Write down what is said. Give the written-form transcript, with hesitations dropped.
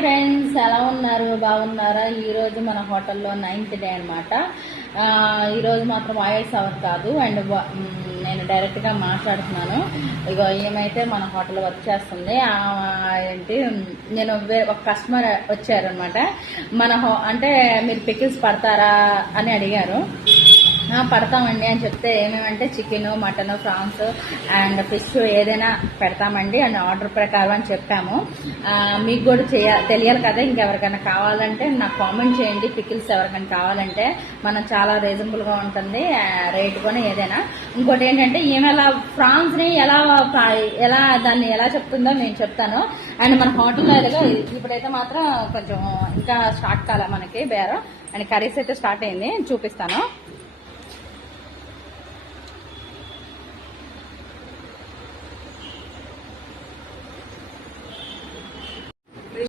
Friends, ఎలా ఉన్నారు? బాగున్నారా? ఈరోజు మన హోటల్లో 9th డే అనమాట. ఈరోజు మాత్రం వాయిస్ అవర్ కాదు, అండ్ నేను డైరెక్ట్గా మాట్లాడుతున్నాను. ఇగో ఏమైతే మన హోటల్ వర్క్ చేస్తుంది ఏంటి, నేను ఒక కస్టమర్ వచ్చారనమాట. అంటే మీరు పికిల్స్ పడతారా అని అడిగారు. పడతామండి అని చెప్తే ఏమేమంటే chicken, mutton, prawns and fish ఏదైనా పెడతామండి అని ఆర్డర్ ప్రకారం అని చెప్పాము. మీకు కూడా తెలియాలి కదా, ఇంకెవరికైనా కావాలంటే నాకు కామెంట్ చేయండి. పికిల్స్ ఎవరికైనా కావాలంటే మనం చాలా రీజనబుల్గా ఉంటుంది రేట్ కూడా ఏదైనా. ఇంకోటి ఏంటంటే ఈమె ప్రాన్స్ని ఎలా దాన్ని ఎలా చెప్తుందో నేను చెప్తాను. అండ్ మన హోటల్లో ఎలాగో ఇప్పుడైతే మాత్రం కొంచెం ఇంకా స్టార్ట్ కాలే మనకి బేరం, అండ్ కర్రీస్ అయితే స్టార్ట్ అయింది, చూపిస్తాను.